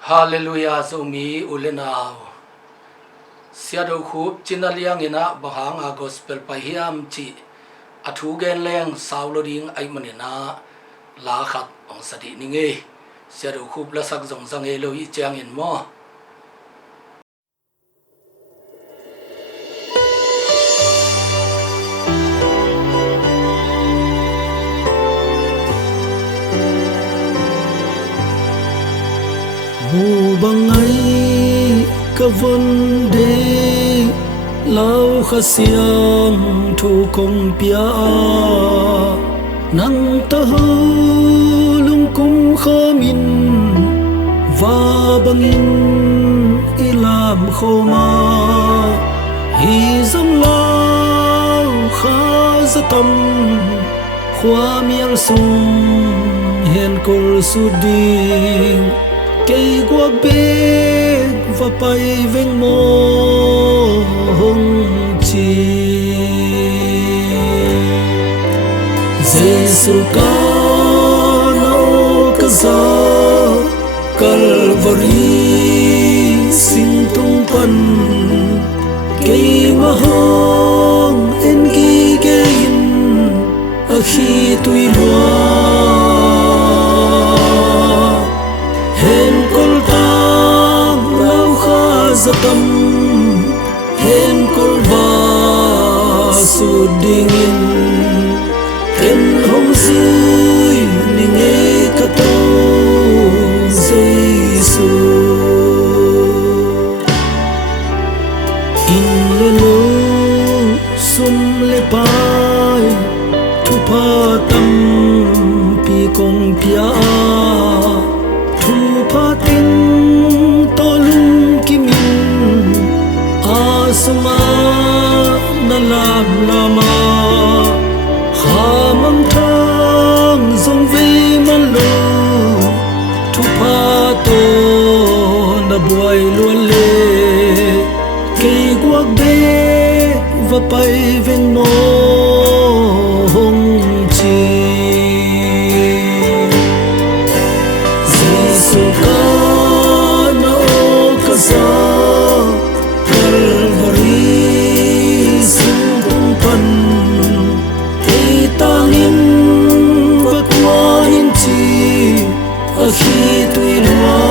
Hallelujah zomi ulena siado khub chinaliang ina bahanga gospel pahiam chi athu gen leng sauloding ai manina la khat ong sadi ninge siado khub la sak jong jang e lo i chang in mo Hồ bằng ấy các vấn đề lao khá xiêm thu công bia nắng ta hơ lung cung khó min và bằng in y làm khô ma hi dâm lao khá ra tâm khoa miếng sung hèn col su đình cây qua bê và bay vinh mô hồng chi Giêsu ca nâu ca za Calvary sinh tung pan cây mà hồng en ghi gain a khi tui loa zatam hen kolva sudingin hen hong zui ninge kato Giêsu in lelo sum le pai thu pa tam pi kong pia thu pa tin sama na lam lama khamam thang zong ve man lo thu pa to na buai luan le cây guak be và bay ven mo hong chi Giêsu ca na o ca za khi tui loang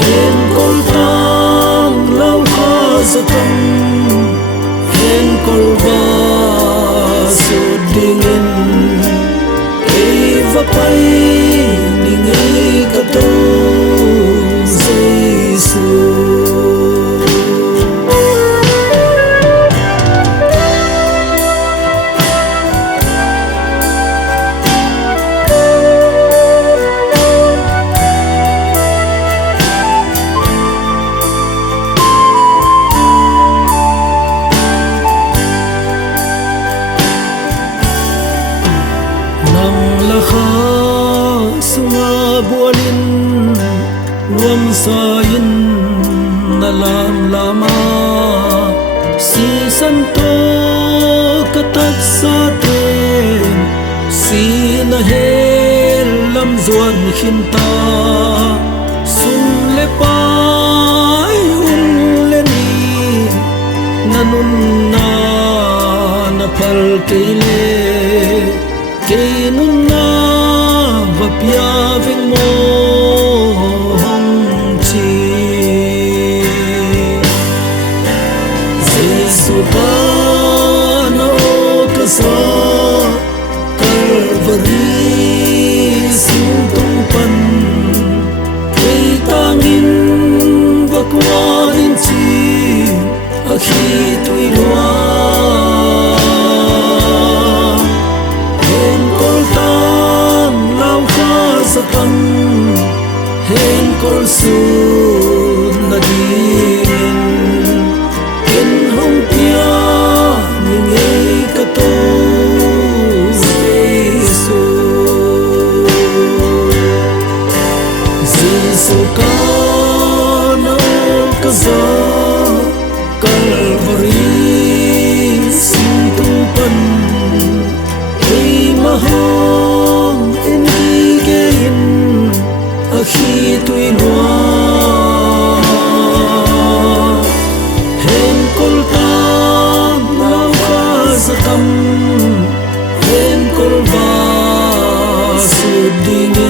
hen kol tang lau kha zatam hen kol va su dingin ei va pai ninge kato Giêsu sunga bualin nuam sain na lam lama si santo katat sa ten si na hel lam zuan khinta sun le pai le ni nanun na pal kele nun na và pia vinh mô hồng chi Giêsu ca nâu ca za Calvary sinh tung pan cây tang in và qua in chi a khi tui loa zatam hen kol su na din ken hong pia ninge kato Giêsu Giêsu ca nâu ca za Calvary sinh tung pan cây ma hong en ghi gain khi tui loa hen kol tam lau kha zatam hen kol va su ding